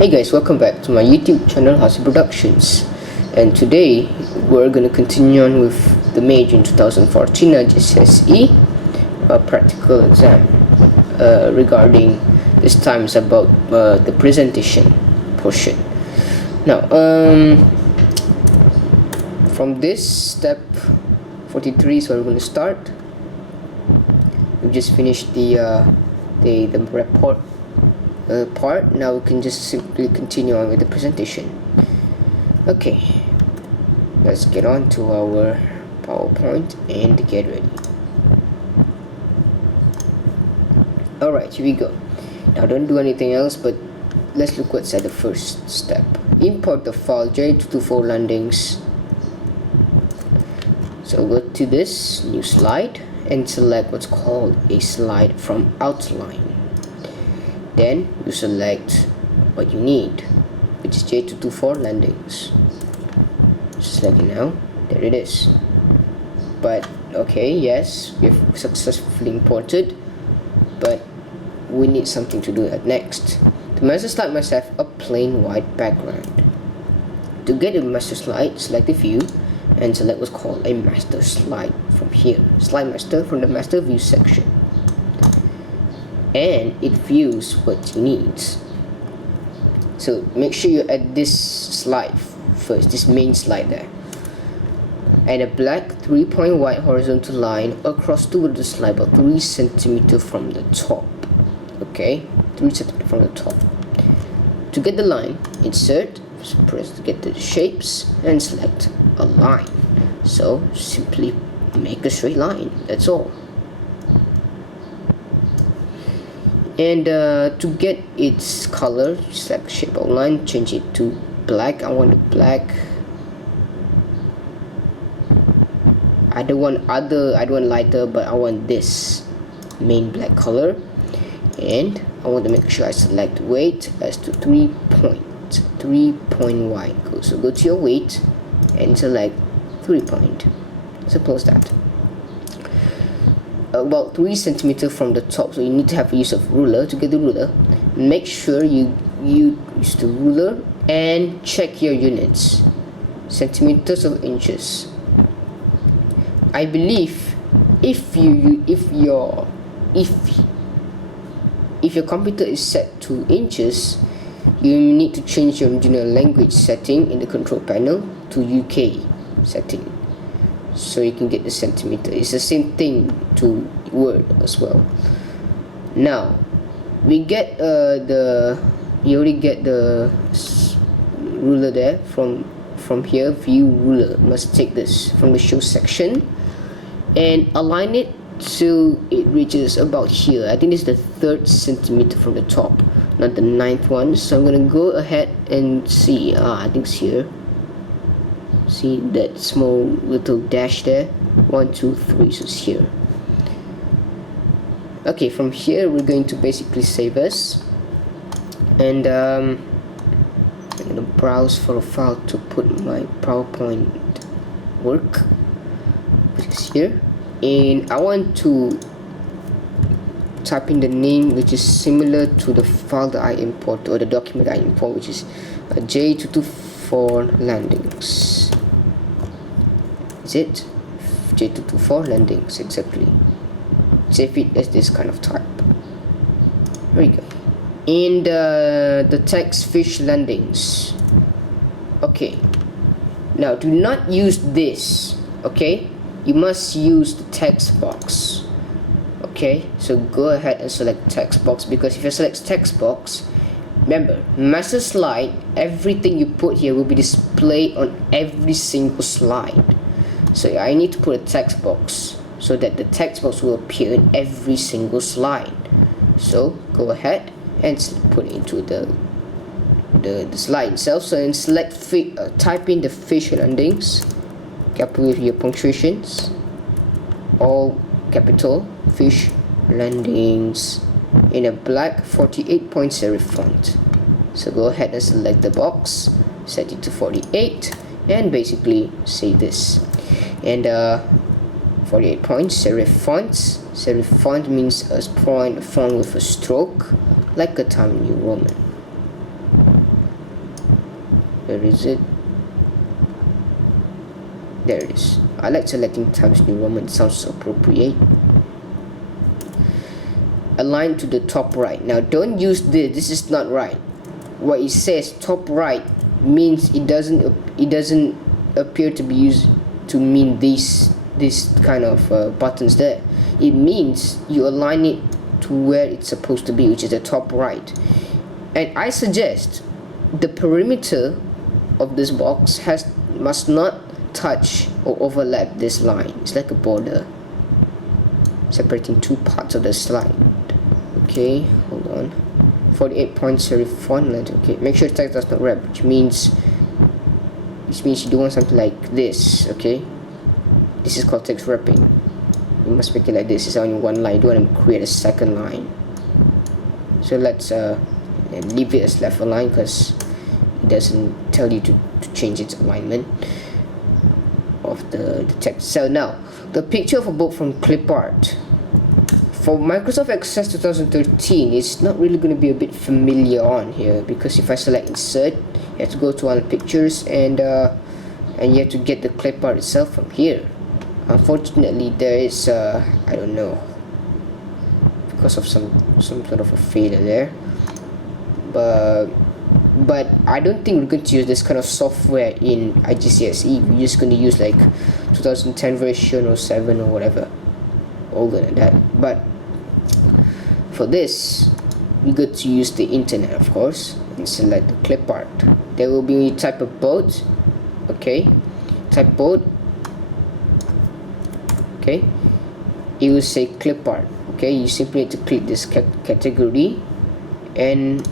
Hey guys, welcome back to my YouTube channel Hasi Productions, and today we're gonna continue on with the major in 2014 IGCSE practical exam regarding this time is about the presentation portion. Now from this step 43 is where we're going to start. We've just finished the report part. Now we can just simply continue on with the presentation. Okay, let's get on to our PowerPoint and get ready. Alright, here we go. Now don't do anything else, but let's look what's at the first step. Import the file J224 landings. So go to this new slide and select what's called a slide from outline. Then you select what you need, which is J224 landings. Select it now. There it is. But okay, yes, we've successfully imported, but we need something to do that next. To master slide must have a plain white background. To get a master slide, select the view and select what's called a master slide from here. Slide master from the master view section. And it views what you need. So make sure you add this slide first, this main slide there. Add a black 3-point white horizontal line across toward the slide about 3 cm from the top. Okay, 3 cm from the top. To get the line, insert, press to get the shapes and select a line. So simply make a straight line, that's all. And to get its color, select shape outline, change it to black. I want the black. I don't want lighter, but I want this main black color. And I want to make sure I select weight as to 3 point white. So go to your weight and select 3 point. Simple as that. About 3 cm from the top, so you need to have use of ruler. To get the ruler, make sure you use the ruler and check your units, centimeters of inches. I believe if your computer is set to inches, you need to change your original language setting in the control panel to UK setting, so you can get the centimeter. It's the same thing to Word as well. Now we get you already get the ruler there from here. View ruler, must take this from the show section and align it till it reaches about here. I think this is the 3rd centimeter from the top, not the 9th one. So I'm gonna go ahead and see. I think it's here. See that small little dash there? 1, 2, 3, so it's here. Okay, from here we're going to basically save as, and I'm gonna browse for a file to put my PowerPoint work, which is here. And I want to type in the name which is similar to the file that I import, or the document I import, which is J224 landings. Is it J224 landings? Exactly. Save it as this kind of type. There we go. And the text fish landings. Okay, now do not use this. Okay, you must use the text box. Okay, so go ahead and select text box, because if you select text box, remember, master slide, everything you put here will be displayed on every single slide. So I need to put a text box so that the text box will appear in every single slide. So go ahead and put it into the slide itself. So then select type in the fish landings, capital with your punctuations, all capital, fish landings, in a black 48-point serif font. So go ahead and select the box, set it to 48, and basically save this. And 48 points, serif fonts. Serif font means a font with a stroke, like a Times New Roman. Where is it? There it is. I like selecting Times New Roman, it sounds appropriate. Align to the top right. Now don't use this is not right. What it says top right means it doesn't appear to be used to mean this kind of buttons there. It means you align it to where it's supposed to be, which is the top right. And I suggest the perimeter of this box must not touch or overlap this line. It's like a border separating two parts of the slide. Okay, hold on. 48 point serif font length. Okay, make sure the text does not wrap, which means you do want something like this. Okay, this is called text wrapping. You must make it like this. It's only one line. You don't want to create a second line. So let's leave it as left aligned because it doesn't tell you to change its alignment of the text. So now the picture of a book from clip art for Microsoft Access 2013 is not really going to be a bit familiar on here, because if I select insert, you have to go to all the pictures and you have to get the clip art itself from here. Unfortunately, there is I don't know, because of some sort of a failure there, but I don't think we're going to use this kind of software in IGCSE. We're just going to use like 2010 version or 7 or whatever older than that. But for this, we got to use the internet, of course, and select the clip art. There will be type of boat. Okay, type boat. Okay, it will say clip art. Okay, you simply need to click this category and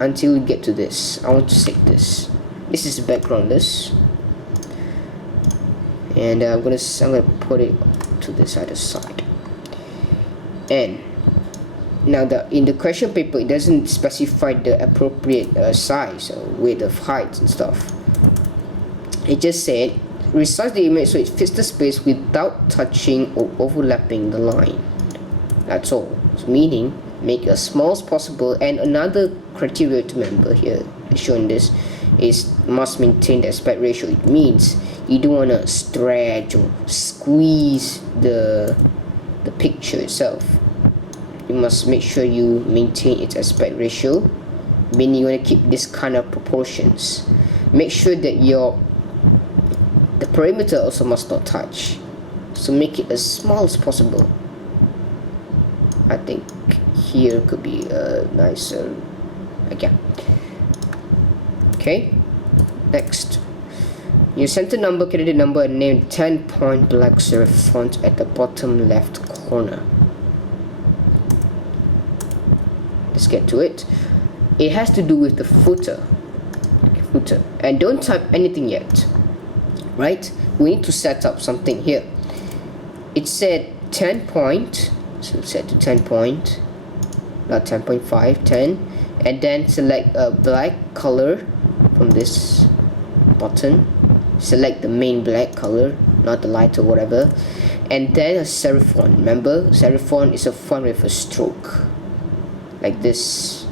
until we get to this. I want to save this. This is the background list, and I'm gonna put it to this other side. And now in the question paper, it doesn't specify the appropriate size or width of height and stuff. It just said resize the image so it fits the space without touching or overlapping the line. That's all. So meaning make it as small as possible. And another criteria to remember here, showing this, is must maintain the aspect ratio. It means you don't want to stretch or squeeze the picture itself. You must make sure you maintain its aspect ratio, meaning you want to keep this kind of proportions. Make sure that the perimeter also must not touch, so make it as small as possible. I think here could be a nicer okay. Next, your center number, candidate number, and name 10 point black serif font at the bottom left corner. Let's get to it. It has to do with the footer, and don't type anything yet, right? We need to set up something here. It said 10 point, so set to 10 point, not 10.5, 10, and then select a black color from this button. Select the main black color, not the lighter whatever, and then a serif font. Remember, serif font is a font with a stroke like this.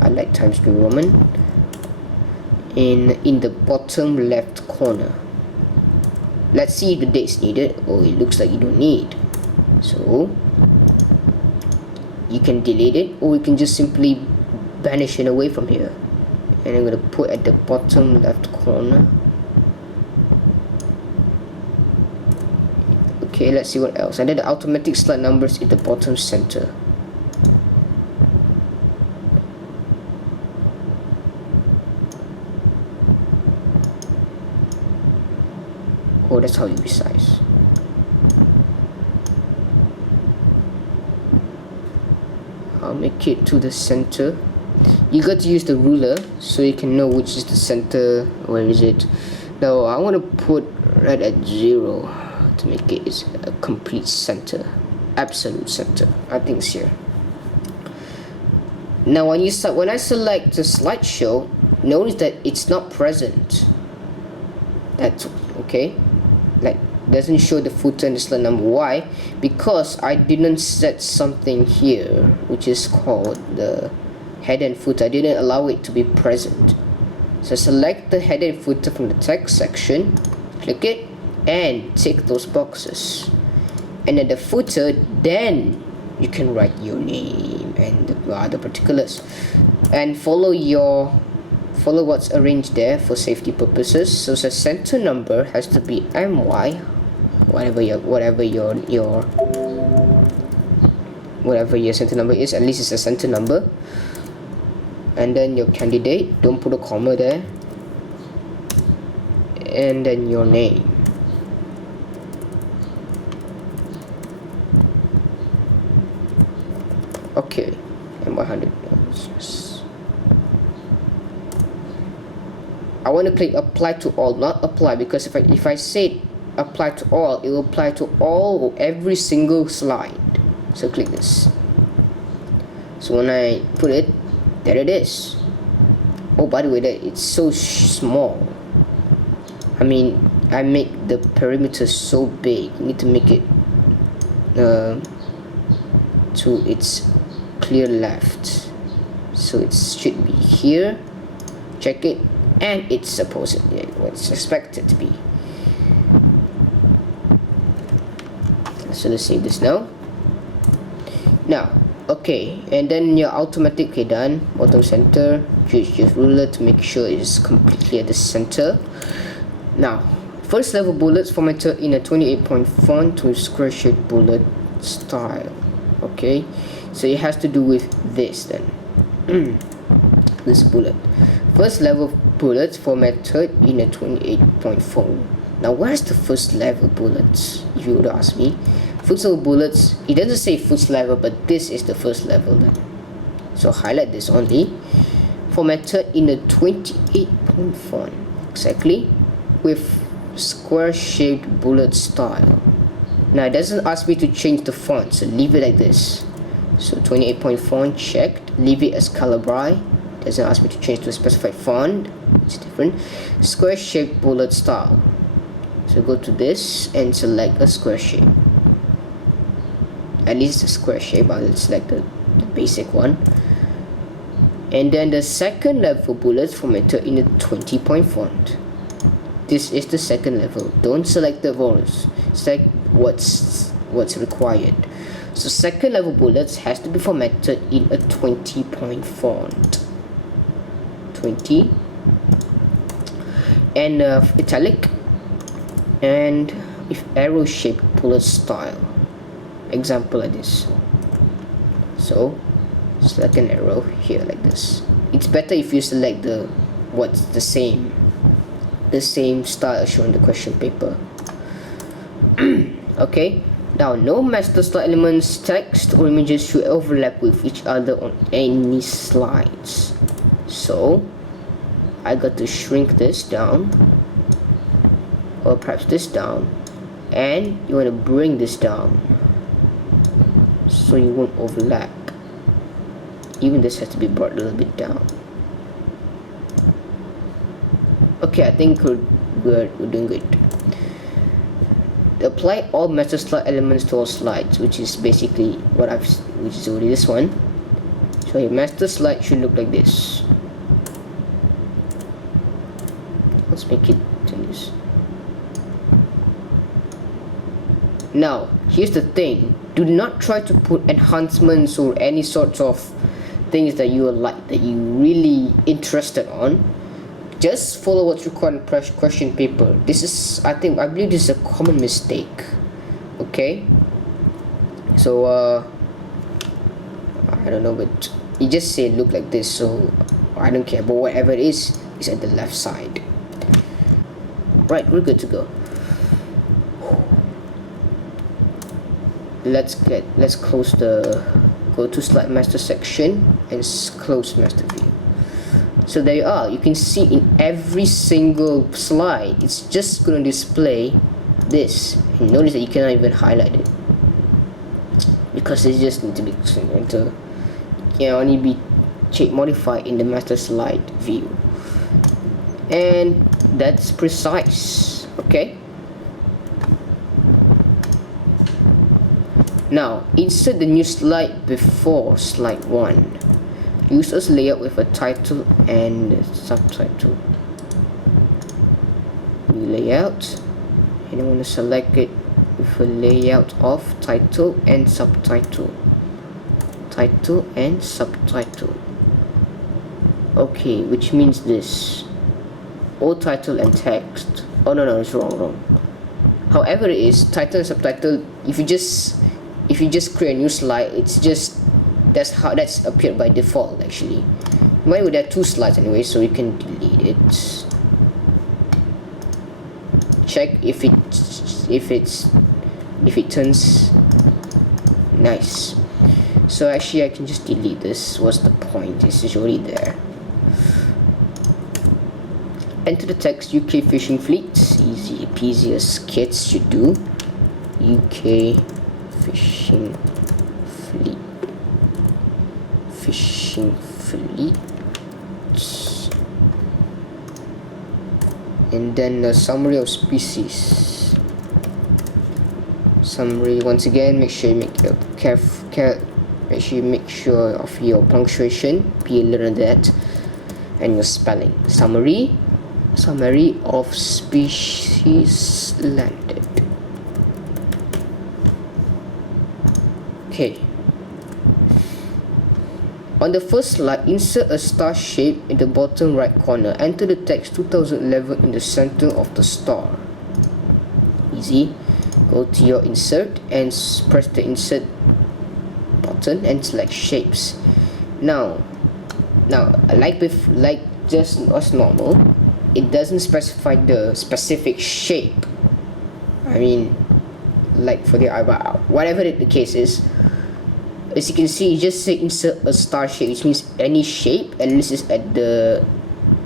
I like Times New Roman. In the bottom left corner. Let's see if the date's needed. Oh, it looks like you don't need, so you can delete it, or you can just simply banish it away from here. And I'm going to put at the bottom left corner. Okay, let's see what else. And then the automatic slide numbers in the bottom center. Oh, that's how you resize. I'll make it to the center. You got to use the ruler so you can know which is the center. Where is it? Now I want to put right at 0 to make it a complete center, absolute center. I think it's here. Now when I select the slideshow, notice that it's not present. That's okay. Like, doesn't show the footer and the slide number. Why? Because I didn't set something here which is called the head and footer. I didn't allow it to be present. So select the header and footer from the text section, click it, and tick those boxes. And at the footer, then you can write your name and the other particulars, and follow what's arranged there for safety purposes. So the center number has to be MY, whatever your center number is. At least it's a center number. And then your candidate, don't put a comma there, and then your name. Okay, and 100. Yes. I want to click apply to all, not apply, because if I say apply to all, it will apply to every single slide. So click this. So when I put it, there it is. Oh, by the way, that it's so small. I mean, I make the perimeter so big. You need to make it to its clear left. So it should be here. Check it, and it's supposedly what it's expected to be. So let's save this now. Okay, and then you're automatically done. Bottom center, choose your ruler to make sure it is completely at the center. Now, first level bullets formatted in a 28-point font to square shaped bullet style. Okay, so it has to do with this then. This bullet. First level bullets formatted in a 28-point font. Now, where's the first level bullets? If you would ask me. First level bullets, it doesn't say first level, but this is the first level then. So highlight this only. Formatted in a 28-point font, exactly, with square shaped bullet style. Now it doesn't ask me to change the font, so leave it like this. So 28-point font checked, leave it as color bright. Doesn't ask me to change to a specified font, it's different. Square shaped bullet style. So go to this and select a square shape. At least a square shape. I'll select the basic one. And then the second level bullets formatted in a 20-point font. This is the second level. Don't select the rows. Select what's required. So second level bullets has to be formatted in a 20-point font. 20 and italic and with arrow shaped bullet style. Example like this. So select an arrow here like this. It's better if you select the same style shown in the question paper. Okay, now no master slide elements, text or images should overlap with each other on any slides. So I got to shrink this down, or perhaps this down, and you want to bring this down so you won't overlap. Even this has to be brought a little bit down. Okay, I think we're doing good. Apply all master slide elements to all slides, which is basically which is already this one. So your master slide should look like this. Let's make it this. Now, here's the thing. Do not try to put enhancements or any sorts of things that you really interested on. Just follow what's required in question paper. This is, I believe this is a common mistake. Okay. So I don't know, but you just say look like this, so I don't care. But whatever it is at the left side. Right, we're good to go. Let's close the go to slide master section and close master view. So there you are. You can see in every single slide, it's just going to display this. And notice that you cannot even highlight it because it just need to be can only be modified in the master slide view, and that's precise. Okay. Now insert the new slide before slide 1. use as layout with a title and subtitle. New layout, and I want to select it with a layout of title and subtitle. Title and subtitle. Okay, which means this. All title and text. Oh no, it's wrong. However it is, title and subtitle, if you just create a new slide, it's just that's appeared by default actually. Why would there are 2 slides anyway, so you can delete it. Check if it turns nice. So actually I can just delete this. What's the point? It's already there. Enter the text UK fishing fleet. Easy peasy as kids should do. UK fishing fleet. Fishing fleet. And then a summary of species. Summary, once again, make sure you make your make sure you make sure of your punctuation, be alert on that, and your spelling. Summary of species landed. Okay. On the first slide, insert a star shape in the bottom right corner. Enter the text 2011 in the center of the star. Easy. Go to your insert and press the insert button and select shapes. Now like just as normal, it doesn't specify the specific shape. I mean, like for the eyebrow, whatever the case is. As you can see, you just say insert a star shape, which means any shape, and this is at the,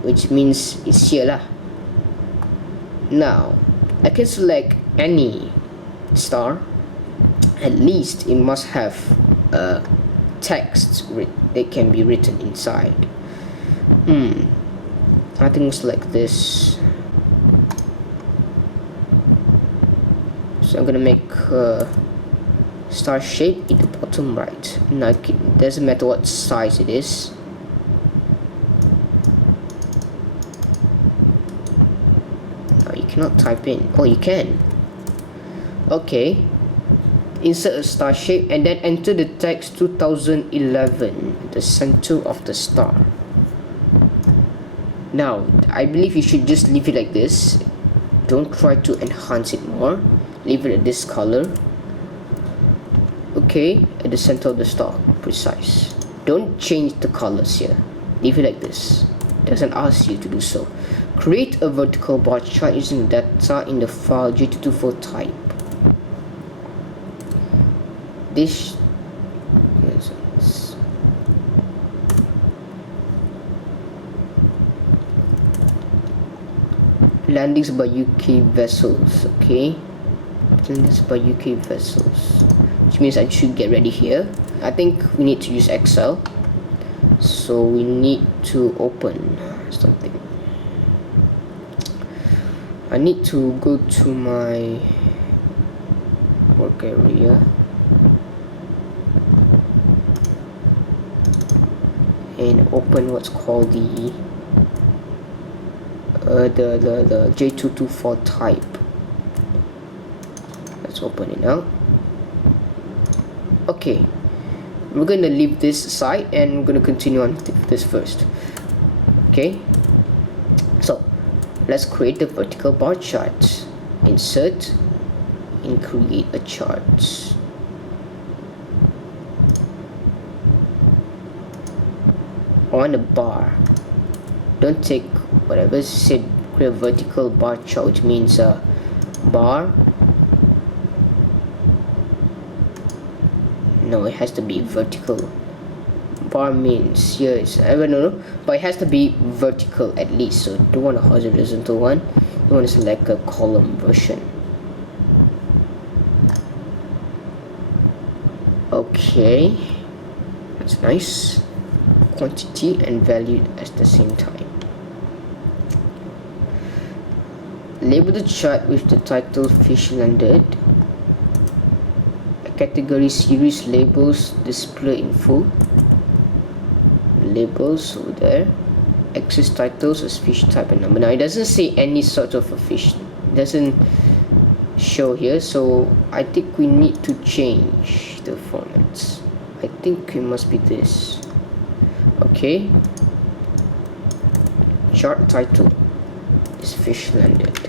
which means it's here lah. Now, I can select any star. At least it must have a text that can be written inside. I think we'll select this. So I'm gonna make star shape in the bottom right. Now it doesn't matter what size it is. Now you cannot type in. Oh, you can. Okay. Insert a star shape and then enter the text 2011 at the center of the star. Now I believe you should just leave it like this. Don't try to enhance it more. Leave it at this color. Okay, at the center of the star, precise. Don't change the colors here. Leave it like this. Doesn't ask you to do so. Create a vertical bar chart using data in the file J224 type. This landings by UK vessels. Okay, landings by UK vessels, which means I should get ready here. I think we need to use Excel, so we need to open something. I need to go to my work area and open what's called the J224 type. Let's open it now. Okay, we're gonna leave this aside and we're gonna continue on with this first. Okay, so let's create the vertical bar chart. Insert and create a chart. On a bar, don't take whatever said, create a vertical bar chart, which means a bar. No, it has to be vertical. Bar means here is, I don't know, but it has to be vertical at least. So don't want a horizontal one. You want to select a column version. Okay, that's nice. Quantity and value at the same time. Label the chart with the title Fish Landed. Category series labels display info. labels over there. Access titles as fish type and number. Now it doesn't say any sort of a fish, it doesn't show here, so I think we need to change the formats. I think it must be this. Okay, chart title is fish landed.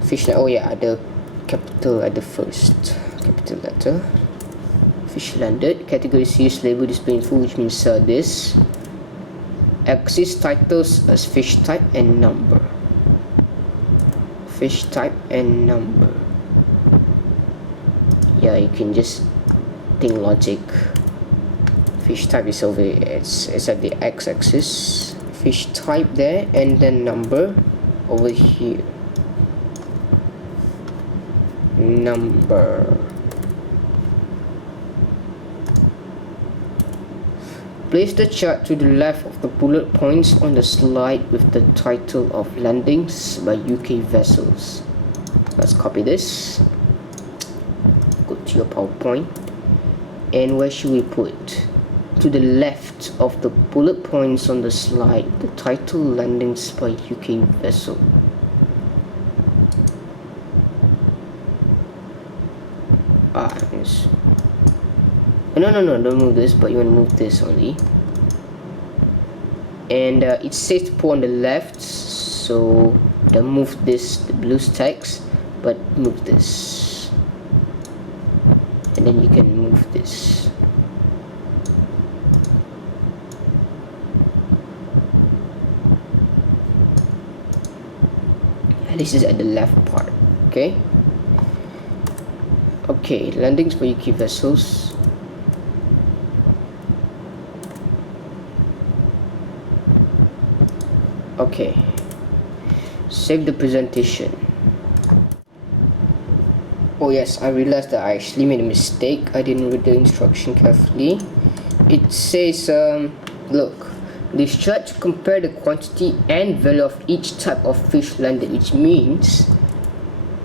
Fish, oh yeah, the capital at the first capital letter. Fish landed. Category series label display info, which means this. Axis titles as fish type and number. Fish type and number. Yeah, you can just think logic. Fish type is over. It's at the x-axis. Fish type there, and then number over here. Number. Place the chart to the left of the bullet points on the slide with the title of Landings by UK Vessels. Let's copy this. Go to your PowerPoint. And where should we put? To the left of the bullet points on the slide, the title Landings by UK Vessel. Yes. No, don't move this, but you want to move this only. And it says to put on the left, so don't move this, the blue text, but move this. And then you can move this. This is at the left part, okay? Okay, landings for UK vessels. Okay, save the presentation. Oh yes, I realized that I actually made a mistake. I didn't read the instruction carefully. It says, look, this chart to compare the quantity and value of each type of fish landed, which means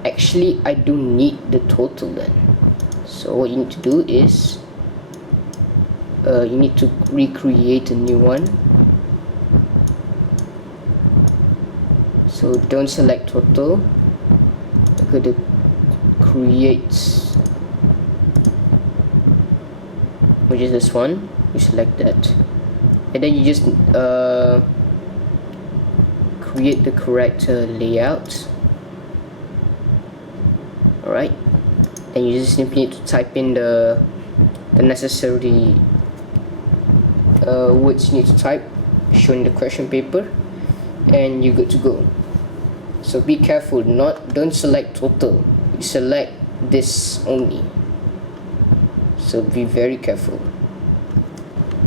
actually I don't need the total then. So what you need to do is you need to recreate a new one. So don't select total, go to create, which is this one. You select that, and then you just create the correct layout. Alright, then you just simply need to type in the necessary words you need to type, showing the question paper, and you're good to go. So be careful, don't select total, you select this only. So be very careful.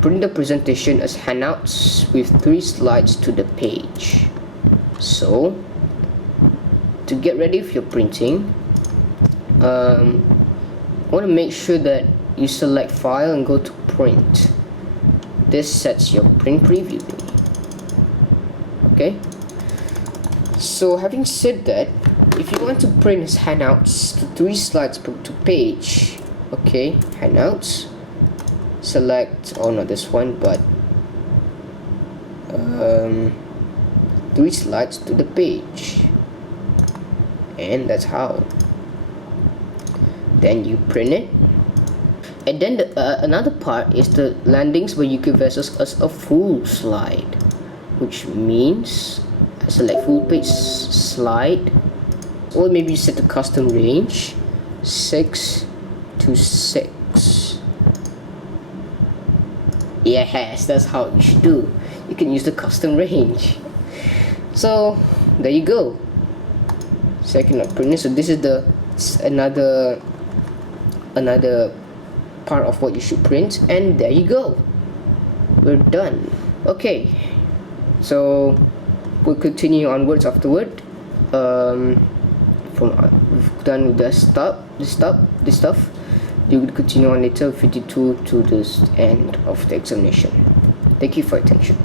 Print the presentation as handouts with 3 slides to the page. So to get ready for your printing, want to make sure that you select file and go to print. This sets your print preview. Okay, so having said that, if you want to print as handouts to 3 slides per page, okay, handouts, select, oh not this one, but 3 slides to the page, and that's how. Then you print it, and then another part is the landings by UK vessels as a full slide, which means I select full page slide, or maybe you set the custom range 6 to 6. Yes, that's how you should do. You can use the custom range. So there you go. So I cannot print it. So this is another part of what you should print, and there you go. We're done. Okay, so we'll continue onwards afterward. We've done with this stuff. You will continue on later 52 to the end of the examination. Thank you for your attention.